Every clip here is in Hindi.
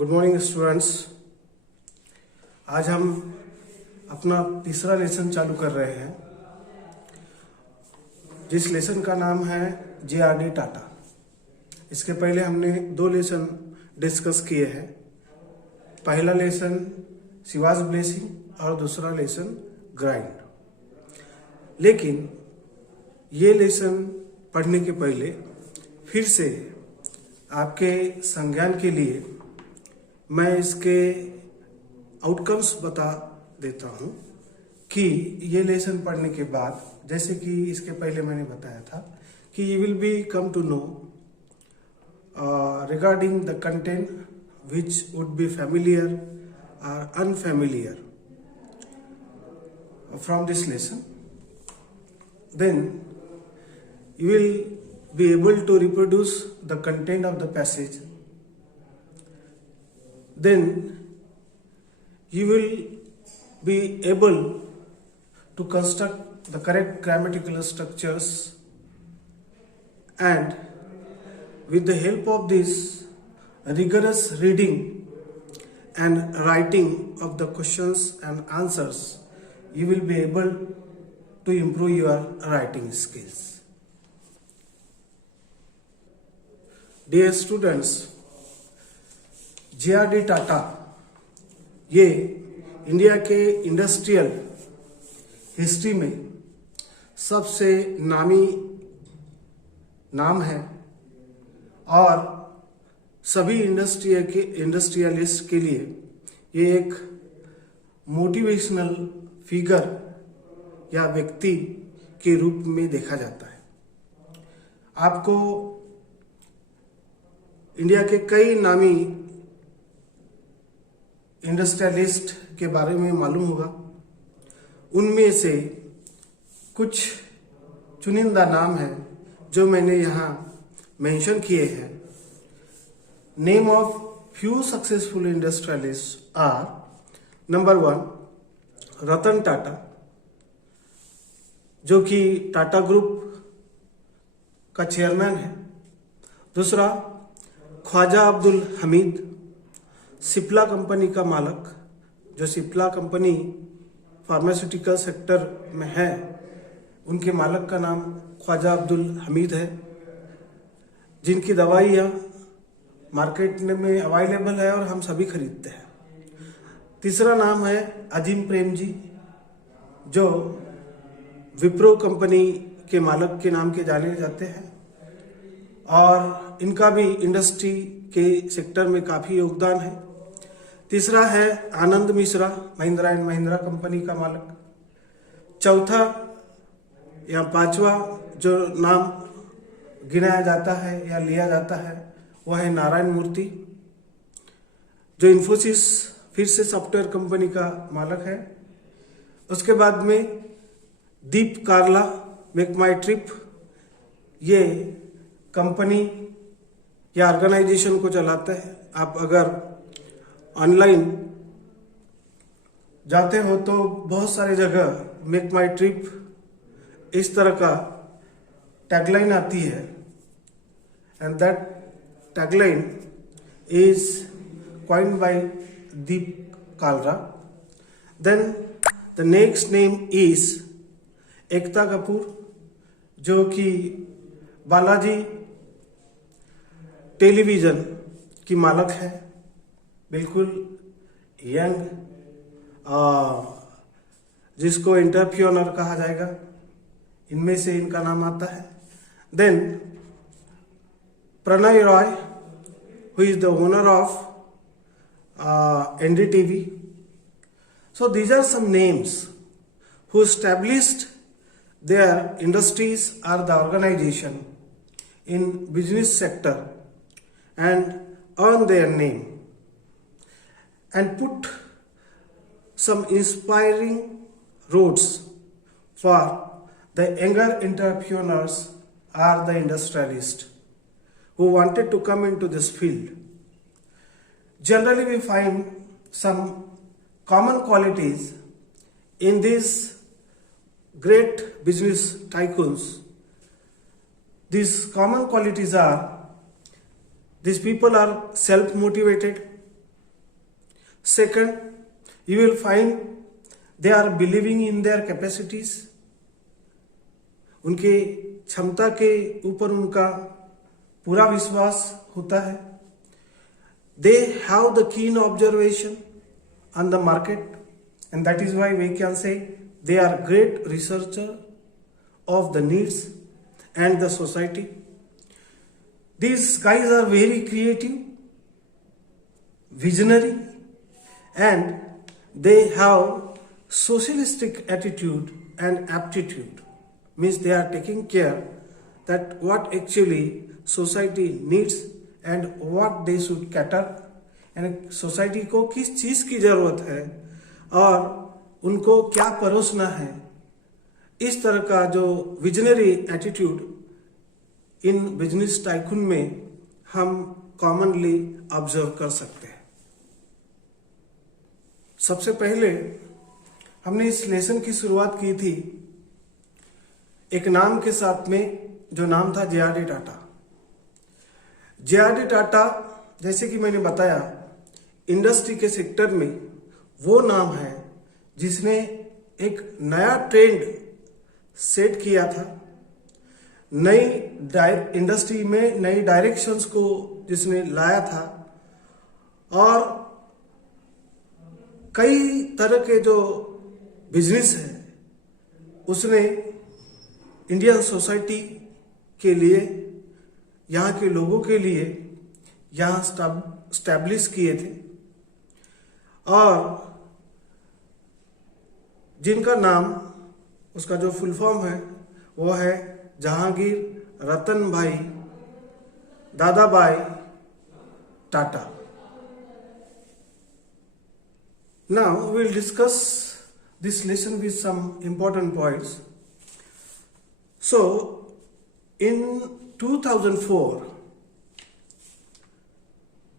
Good morning students. आज हम अपना तीसरा लेसन चालू कर रहे हैं, जिस लेसन का नाम है JRD टाटा। इसके पहले हमने 2 लेसन डिस्कस किए हैं। पहला लेसन शिवाज ब्लेसिंग और दूसरा लेसन ग्राइंड। लेकिन ये लेसन पढ़ने के पहले फिर से आपके संज्ञान के लिए मैं इसके आउटकम्स बता देता हूँ कि ये लेसन पढ़ने के बाद, जैसे कि इसके पहले मैंने बताया था कि you will be come to know regarding the content which would be familiar और unfamiliar from this lesson. Then you will be able to reproduce the content of the passage. Then you will be able to construct the correct grammatical structures, and with the help of this rigorous reading and writing of the questions and answers, you will be able to improve your writing skills. Dear students, JRD Tata ये इंडिया के इंडस्ट्रियल हिस्ट्री में सबसे नामी नाम है और सभी इंडस्ट्रियलिस्ट के लिए ये एक मोटिवेशनल फिगर या व्यक्ति के रूप में देखा जाता है। आपको इंडिया के कई नामी इंडस्ट्रियलिस्ट के बारे में मालूम होगा। उनमें से कुछ चुनिंदा नाम है जो मैंने यहाँ मेंशन किए हैं। Name of few successful industrialist are: number 1 Ratan Tata, जो कि टाटा ग्रुप का चेयरमैन है। दूसरा ख्वाजा अब्दुल हमीद, सिप्ला कंपनी का मालक, जो सिप्ला कंपनी फार्मास्यूटिकल सेक्टर में है, उनके मालक का नाम ख्वाजा अब्दुल हमीद है, जिनकी दवाइयाँ मार्केट में अवेलेबल है और हम सभी खरीदते हैं। तीसरा नाम है अजीम प्रेम जी, जो विप्रो कंपनी के मालक के नाम के जाने जाते हैं और इनका भी इंडस्ट्री के सेक्टर में काफ़ी योगदान है। तीसरा है आनंद मिश्रा, महिंद्रा एंड महिंद्रा कंपनी का मालक। चौथा या पांचवा जो नाम गिनाया जाता है या लिया जाता है वह है नारायण मूर्ति, जो इन्फोसिस फिर से सॉफ्टवेयर कंपनी का मालक है। उसके बाद में दीप कार्ला, मेक माई ट्रिप, ये कंपनी या ऑर्गेनाइजेशन को चलाता है। आप अगर ऑनलाइन जाते हो तो बहुत सारी जगह मेक माई ट्रिप इस तरह का टैगलाइन आती है, and that tagline is coined by Deep Kalra. Then the next name is Ekta Kapoor, जो कि बालाजी टेलीविजन की मालक है, बिल्कुल यंग, जिसको एंटरप्रेन्योर कहा जाएगा, इनमें से इनका नाम आता है। Then Pranoy Roy, who is the owner of NDTV. So these are some names who established their industries or the organization in business sector and earn their name and put some inspiring roads for the younger entrepreneurs or the industrialists who wanted to come into this field. Generally, we find some common qualities in these great business tycoons. These common qualities are: these people are self-motivated, Second, you will find they are believing in their capacities. उनके क्षमता के ऊपर उनका पूरा विश्वास होता है. They have the keen observation on the market, and that is why we can say they are great researcher of the needs and the society. These guys are very creative, visionary, and they have socialistic attitude and aptitude. Means they are taking care that what actually society needs and what they should cater, and society को किस चीज़ की ज़रूरत है और उनको क्या परोसना है. इस तरह का जो visionary attitude in business tycoon में हम कॉमनली ऑब्जर्व कर सकते हैं. सबसे पहले हमने इस लेसन की शुरुआत की थी एक नाम के साथ में, जो नाम था जे.आर.डी. टाटा. जे.आर.डी. टाटा, जैसे कि मैंने बताया, इंडस्ट्री के सेक्टर में वो नाम है जिसने एक नया ट्रेंड सेट किया था. नई इंडस्ट्री में नई डायरेक्शंस को जिसने लाया था और कई तरह के जो बिजनेस है उसने इंडियन सोसाइटी के लिए, यहाँ के लोगों के लिए यहाँ स्टैब्लिश किए थे, और जिनका नाम, उसका जो फुल फॉर्म है वो है जहांगीर रतन भाई Dadabhai Tata. Now we will discuss this lesson with some important points. So in 2004,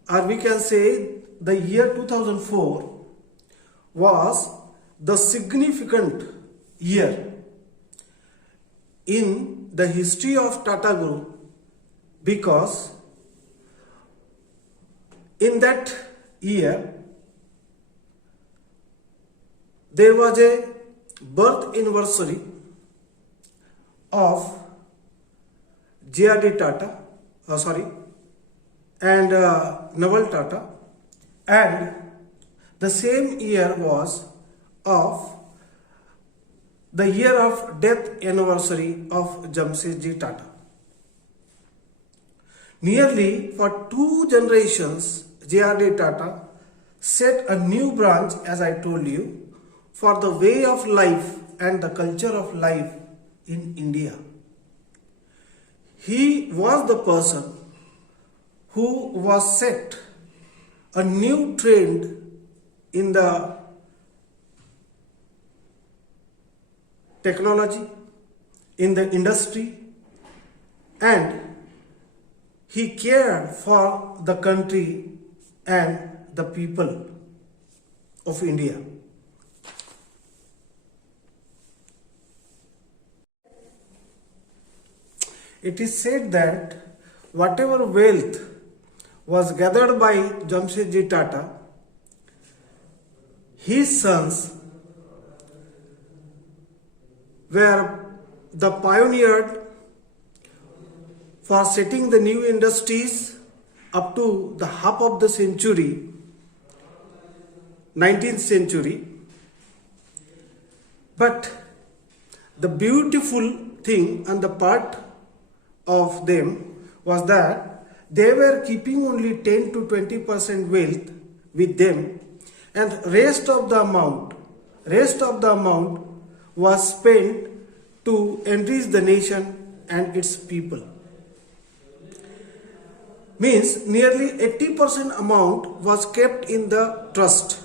or we can say the year 2004 was the significant year in the history of Tata Group, because in that year there was a birth anniversary of J.R.D. Tata, and Naval Tata, and the same year was of the year of death anniversary of Jamsetji Tata. Nearly for 2 generations, J.R.D. Tata set a new branch, as I told you, for the way of life and the culture of life in India. He was the person who was set a new trend in the technology, in the industry, and he cared for the country and the people of India. It is said that whatever wealth was gathered by Jamsetji Tata, his sons were the pioneered for setting the new industries up to the half of the century, 19th century. But the beautiful thing and the part of them was that they were keeping only 10 to 20% wealth with them, and rest of the amount was spent to enrich the nation and its people. Means nearly 80% amount was kept in the trust,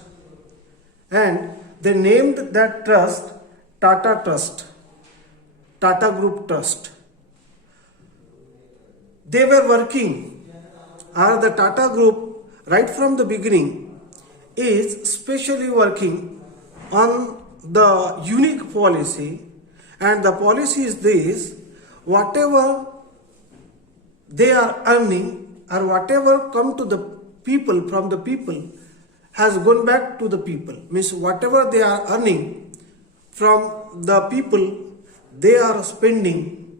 and they named that trust Tata Trust, Tata Group Trust. They were working, or the Tata Group right from the beginning is specially working on the unique policy, and the policy is this: whatever they are earning or whatever come to the people from the people has gone back to the people. Means whatever they are earning from the people, they are spending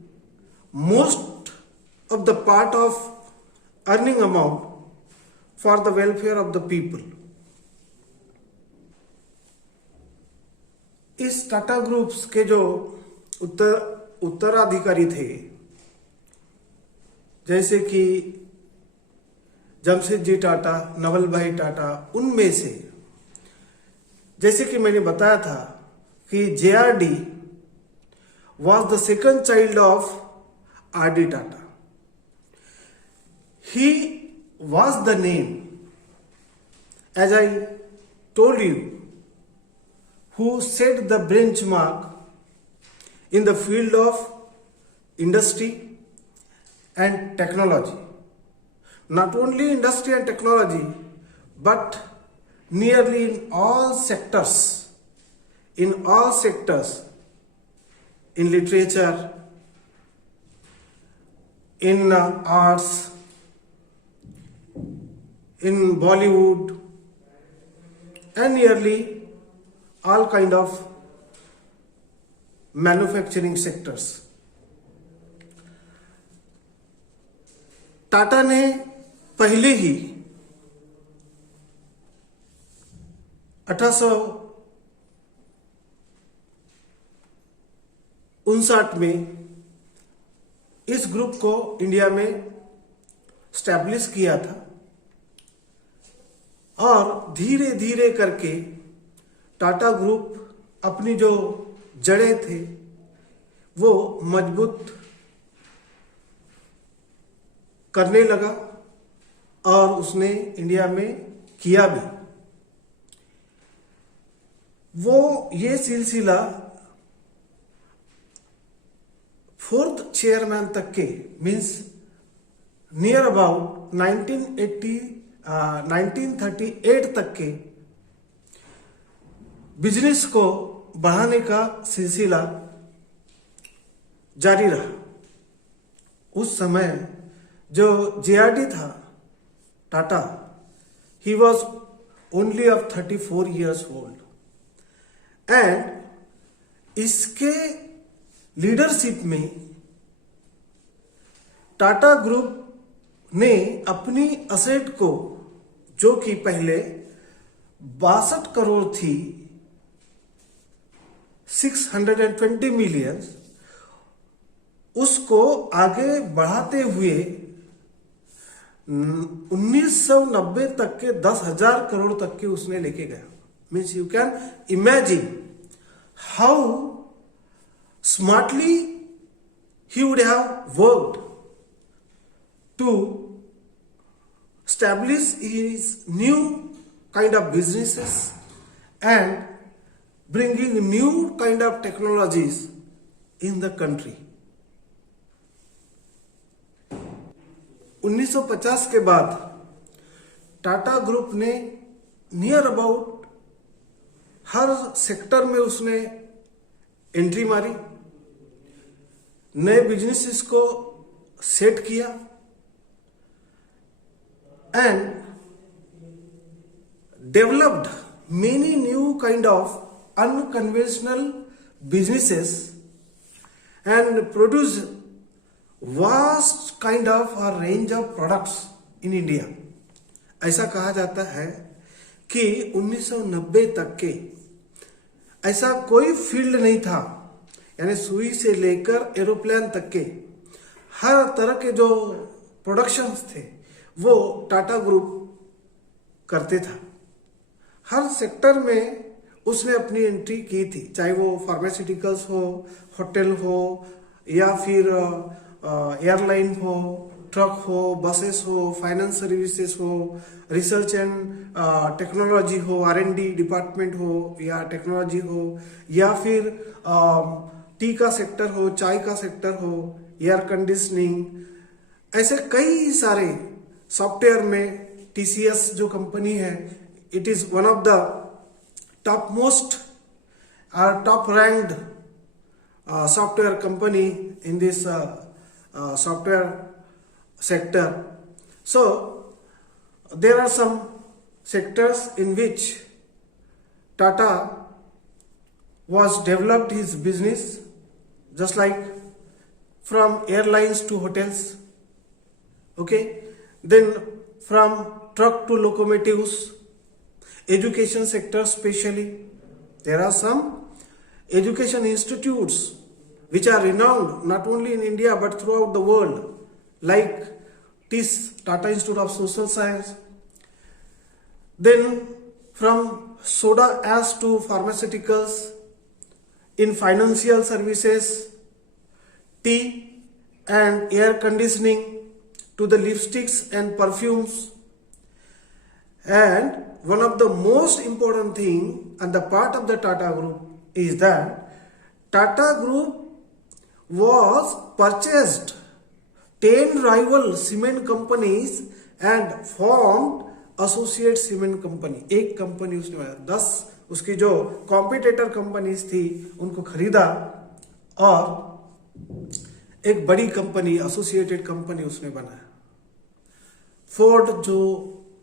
most of the part of earning amount for the welfare of the people. इस टाटा ग्रुप्स के जो उत्तराधिकारी थे, जैसे कि जमशेदजी टाटा, नवल भाई टाटा, उनमें से जैसे कि मैंने बताया था कि JRD was the second child of RD Tata. He was the name, as I told you, who set the benchmark in the field of industry and technology. Not only industry and technology, but nearly in all sectors, in literature, in arts, in Bollywood, and nearly all kind of manufacturing sectors. Tata ने पहले ही 1859 में इस ग्रुप को इंडिया में स्टैब्लिश किया था और धीरे धीरे करके टाटा ग्रुप अपनी जो जड़ें थे वो मजबूत करने लगा और उसने इंडिया में किया भी. वो ये सिलसिला फोर्थ चेयरमैन तक के मीन्स नियर अबाउट 1938 तक के बिजनेस को बढ़ाने का सिलसिला जारी रहा. उस समय जो JRD था Tata, he was only of 34 years old and इसके लीडरशिप में टाटा ग्रुप ने अपनी असेट को, जो कि पहले 62 करोड़ थी, 620 मिलियन, उसको आगे बढ़ाते हुए 1990 तक के 10,000 करोड़ तक के उसने लेके गया. Means you can imagine how smartly he would have worked to establish his new kind of businesses and bringing new kind of technologies in the country. 1950 के बाद टाटा ग्रुप ने नियर अबाउट हर सेक्टर में उसने एंट्री मारी, नए बिजनेसेस को सेट किया and developed many new kind of unconventional businesses and produce vast kind of a range of products in India. ऐसा कहा जाता है कि 1990 तक के ऐसा कोई फील्ड नहीं था, यानी सुई से लेकर एरोप्लेन तक के हर तरह के जो प्रोडक्शंस थे वो टाटा ग्रुप करते था. हर सेक्टर में उसने अपनी एंट्री की थी, चाहे वो फार्मास्यूटिकल्स हो, होटल हो, या फिर एयरलाइन हो, ट्रक हो, बसेस हो, फाइनेंस सर्विसेज हो, रिसर्च एंड टेक्नोलॉजी हो, R&D डिपार्टमेंट हो या टेक्नोलॉजी हो, या फिर टी का सेक्टर हो, चाय का सेक्टर हो, एयर कंडीशनिंग, ऐसे कई सारे सॉफ्टवेयर में TCS जो कंपनी है, it is one of the top most top ranked software company in this software sector. So there are some sectors in which Tata was developed his business, just like from airlines to hotels, okay, then from truck to locomotives, education sector especially. There are some education institutes which are renowned not only in India but throughout the world, like TIS, Tata Institute of Social Science. Then from soda ash to pharmaceuticals, in financial services, tea and air conditioning to the lipsticks and perfumes. And one of the most important thing and the part of the Tata Group is that Tata Group was purchased 10 rival cement companies and formed associate cement company. एक कंपनी उसने बनाया, 10 उसकी जो कॉम्पिटिटर कंपनीज थी उनको खरीदा और एक बड़ी कंपनी एसोसिएटेड कंपनी उसने बनाया। फोर्ड जो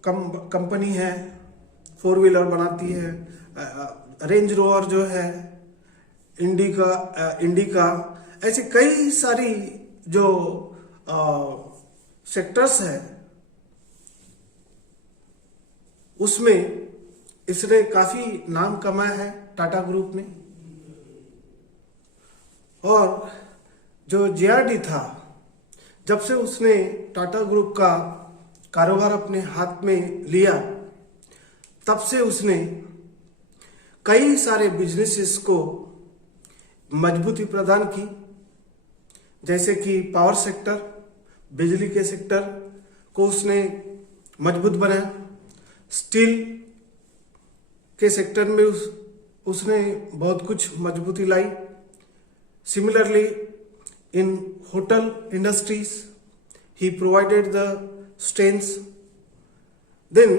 कंपनी है, 4 व्हीलर बनाती है, रेंज रोवर जो है, इंडिका, ऐसे कई सारी जो सेक्टर्स है उसमें इसने काफी नाम कमाया है टाटा ग्रुप ने। और जो जेआरडी था, जब से उसने टाटा ग्रुप का कारोबार अपने हाथ में लिया तब से उसने कई सारे बिजनेसेस को मजबूती प्रदान की, जैसे कि पावर सेक्टर, बिजली के सेक्टर को उसने मजबूत बनाया, स्टील के सेक्टर में उसने बहुत कुछ मजबूती लाई। Similarly in hotel industries he provided the strengths. Then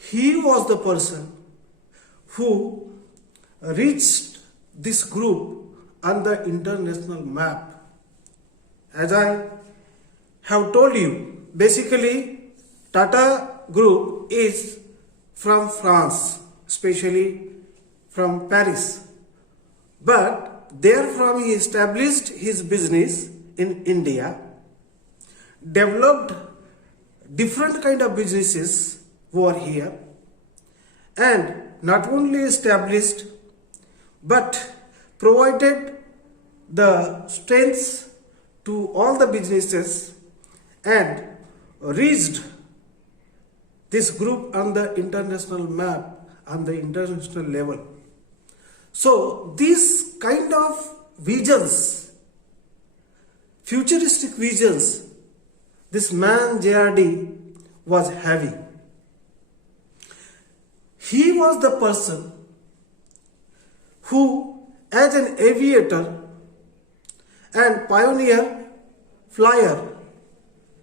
he was the person who reached this group on the international map. As I have told you, basically Tata Group is from France, especially from Paris. But therefrom he established his business in India, developed different kind of businesses over here, and not only established but provided the strengths to all the businesses and reached this group on the international map, on the international level. So these kind of visions, futuristic visions, this man JRD was having. He was the person who, as an aviator and pioneer flyer,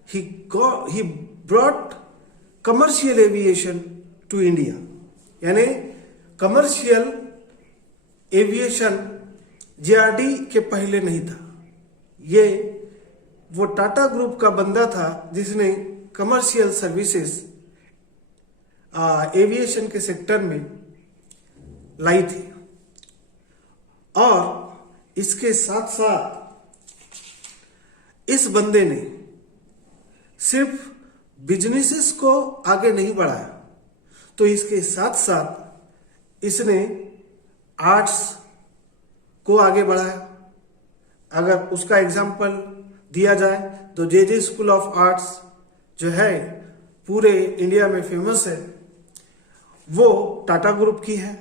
he brought commercial aviation to India. यानी कमर्शियल एविएशन जेआरडी के पहले नहीं था। ये वो टाटा ग्रुप का बंदा था जिसने कमर्शियल सर्विसेज एविएशन के सेक्टर में लाई थी। और इसके साथ साथ इस बंदे ने सिर्फ बिजनेसेस को आगे नहीं बढ़ाया, तो इसके साथ साथ इसने आर्ट्स को आगे बढ़ाया। अगर उसका एग्जाम्पल दिया जाए तो जे स्कूल ऑफ आर्ट्स जो है पूरे इंडिया में फेमस है, वो टाटा ग्रुप की है।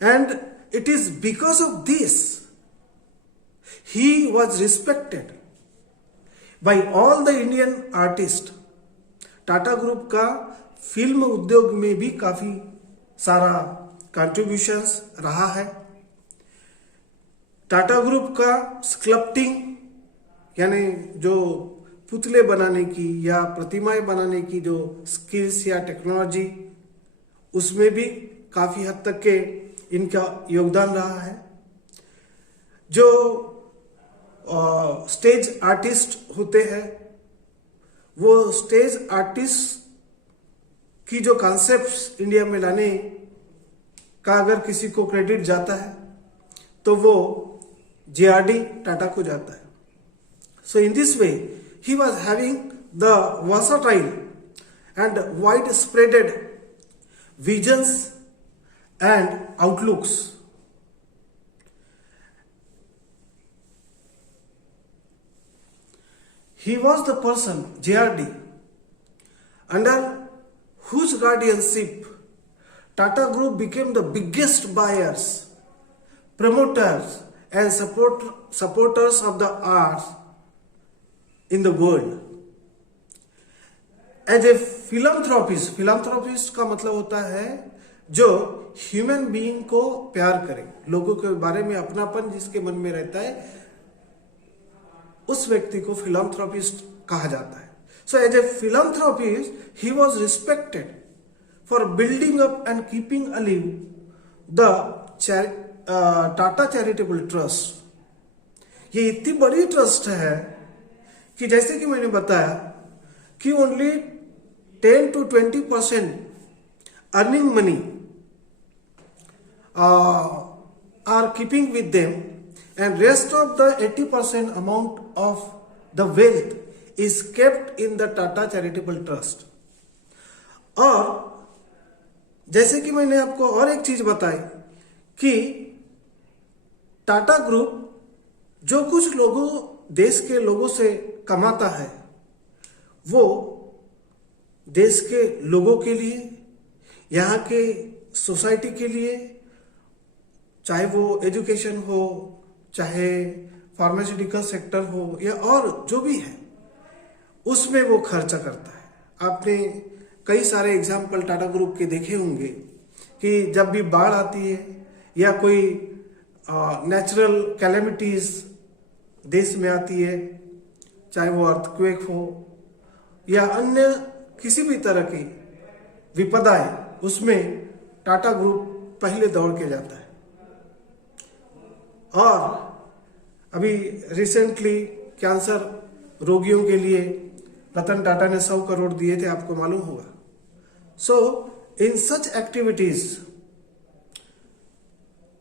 And it is because of this he was respected by all the Indian artist. Tata group का फिल्म उद्योग में भी काफी सारा कंट्रीब्यूशंस रहा है। टाटा ग्रुप का स्कल्पटिंग यानी जो पुतले बनाने की या प्रतिमाएं बनाने की जो स्किल्स या टेक्नोलॉजी, उसमें भी काफी हद तक के इनका योगदान रहा है। जो स्टेज आर्टिस्ट होते हैं, वो स्टेज आर्टिस्ट कि जो कॉन्सेप्ट्स इंडिया में लाने का अगर किसी को क्रेडिट जाता है तो वो जेआरडी टाटा को जाता है. So in this way he was having the versatile and widespread visions and outlooks. He was the person, JRD, under whose guardianship Tata Group became the biggest buyers, promoters and supporters of the arts in the world. As a philanthropist का मतलब होता है जो ह्यूमन बीइंग को प्यार करे, लोगों के बारे में अपनापन जिसके मन में रहता है, उस व्यक्ति को फिलंथ्रोपिस्ट कहा जाता है. So as a philanthropist he was respected for building up and keeping alive the Tata charitable trust. ये इतनी बड़ी ट्रस्ट है कि जैसे कि मैंने बताया कि only 10 to 20% earning money are keeping with them, and rest of the 80% amount of the wealth is kept in the Tata Charitable Trust. और जैसे कि मैंने आपको और एक चीज बताई कि टाटा ग्रुप जो कुछ लोगों देश के लोगों से कमाता है वो देश के लोगों के लिए, यहाँ के सोसाइटी के लिए, चाहे वो एजुकेशन हो, चाहे फार्मास्यूटिकल सेक्टर हो या और जो भी है, उसमें वो खर्चा करता है. आपने कई सारे एग्जाम्पल टाटा ग्रुप के देखे होंगे कि जब भी बाढ़ आती है या कोई नेचुरल कैलेमिटीज देश में आती है, चाहे वो अर्थक्वेक हो या अन्य किसी भी तरह की विपदाएं, उसमें टाटा ग्रुप पहले दौड़ के जाता है. और अभी रिसेंटली कैंसर रोगियों के लिए रतन टाटा ने 100 करोड़ दिए थे, आपको मालूम होगा. So in such activities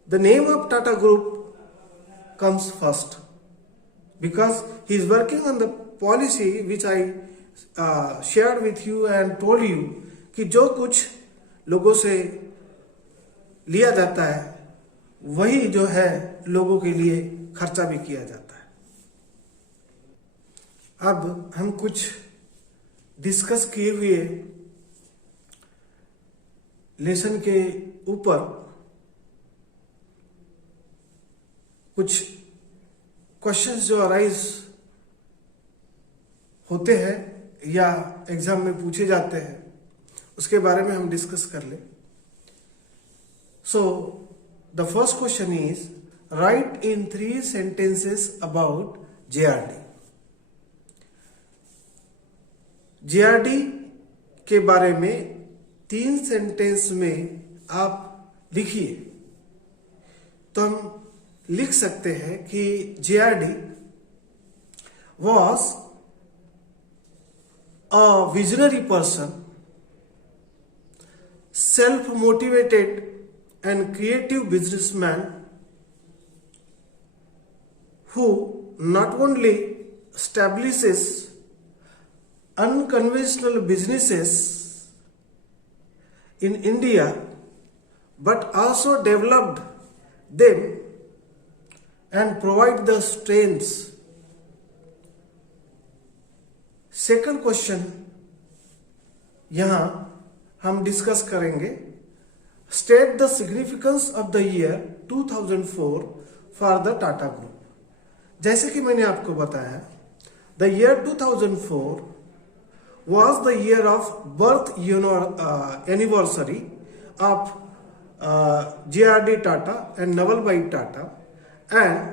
the name of Tata group comes first because he is working on the policy which I shared with you and told you कि जो कुछ लोगों से लिया जाता है वही जो है लोगों के लिए खर्चा भी किया जाता है. अब हम कुछ डिस्कस किए हुए लेसन के ऊपर कुछ क्वेश्चंस जो अराइज होते हैं या एग्जाम में पूछे जाते हैं उसके बारे में हम डिस्कस कर ले. So the first question is right in 3 sentences about JRD. JRD के बारे में 3 सेंटेंस में आप लिखिए. तो हम लिख सकते हैं कि JRD was a visionary person, self-motivated and creative businessman who not only establishes unconventional businesses in India but also developed them and provide the strengths. Second question यहां हम डिस्कस करेंगे. State the significance of the year 2004 for the Tata group. जैसे कि मैंने आपको बताया the year 2004 was the year of birth anniversary of JRD Tata and Navalbhai Tata, and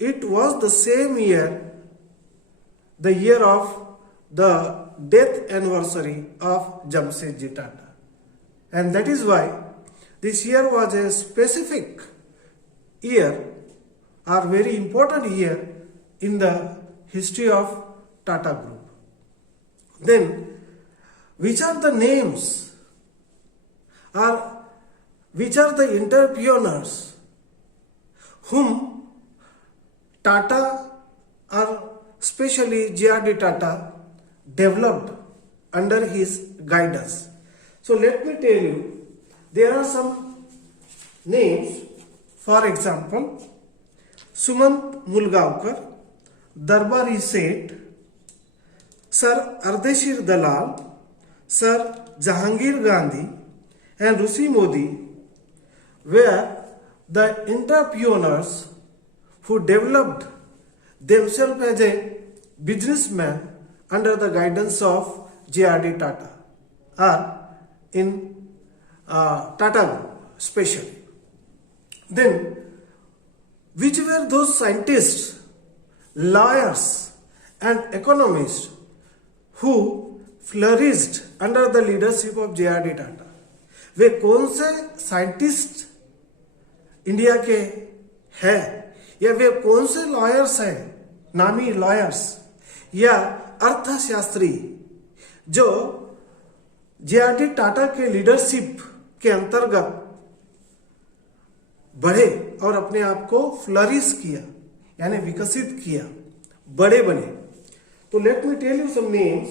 it was the same year, the year of the death anniversary of Jamshedji Tata, and that is why this year was a specific year or very important year in the history of Tata Group. Then, which are the names or which are the entrepreneurs whom Tata or especially J.R.D. Tata developed under his guidance. So let me tell you, there are some names. For example, Sumant Mulgaonkar, Darbari Seth, Sir Ardeshir Dalal, Sir Jahangir Gandhi, and Rusi Modi were the entrepreneurs who developed themselves as a businessman under the guidance of J.R.D. Tata or in Tata Group especially. Then, which were those scientists, lawyers, and economists who flourished under the leadership of J.R.D. Tata? वे कौन से साइंटिस्ट इंडिया के हैं, या वे कौन से लॉयर्स हैं, नामी लॉयर्स या अर्थशास्त्री जो J.R.D. टाटा के लीडरशिप के अंतर्गत बढ़े और अपने आप को फ्लरिश किया, यानी विकसित किया, बड़े बने. तो let me tell you some names.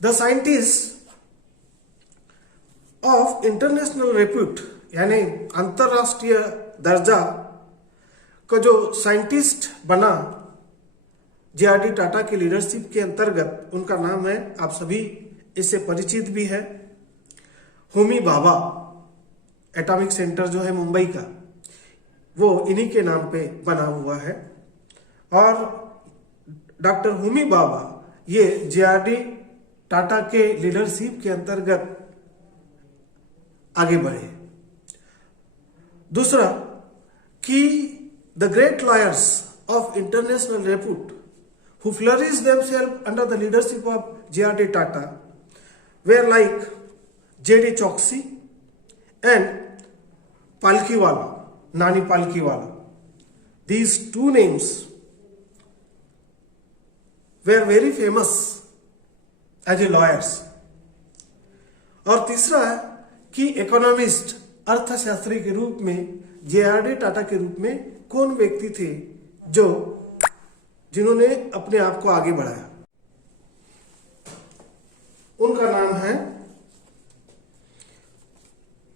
The scientist of international repute, यानी अंतरराष्ट्रीय दर्जा का जो साइंटिस्ट बना J.R.D. टाटा की लीडरशिप के अंतर्गत, उनका नाम है, आप सभी इससे परिचित भी है, होमी भाभा. एटॉमिक सेंटर जो है मुंबई का, वो इन्हीं के नाम पे बना हुआ है. और डॉक्टर होमी भाभा ये J.R.D. टाटा के लीडरशिप के अंतर्गत आगे बढ़े. दूसरा कि the great lawyers of international repute who flourished themselves under the leadership of J.R.D. Tata were like J.D. Choksey and Palkhiwala, Nani Palkhiwala. These two names were very famous as a lawyers. और तीसरा है कि इकोनॉमिस्ट, अर्थशास्त्री के रूप में J.R.D. टाटा के रूप में कौन व्यक्ति थे जिन्होंने अपने आप को आगे बढ़ाया. उनका नाम है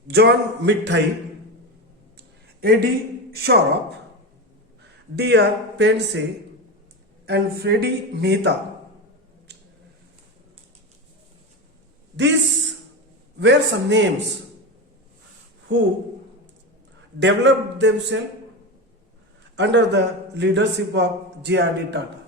John Mathai, A D Shroff, D.R. Pendse and Freddie Mehta. These were some names who developed themselves under the leadership of J.R.D. Tata.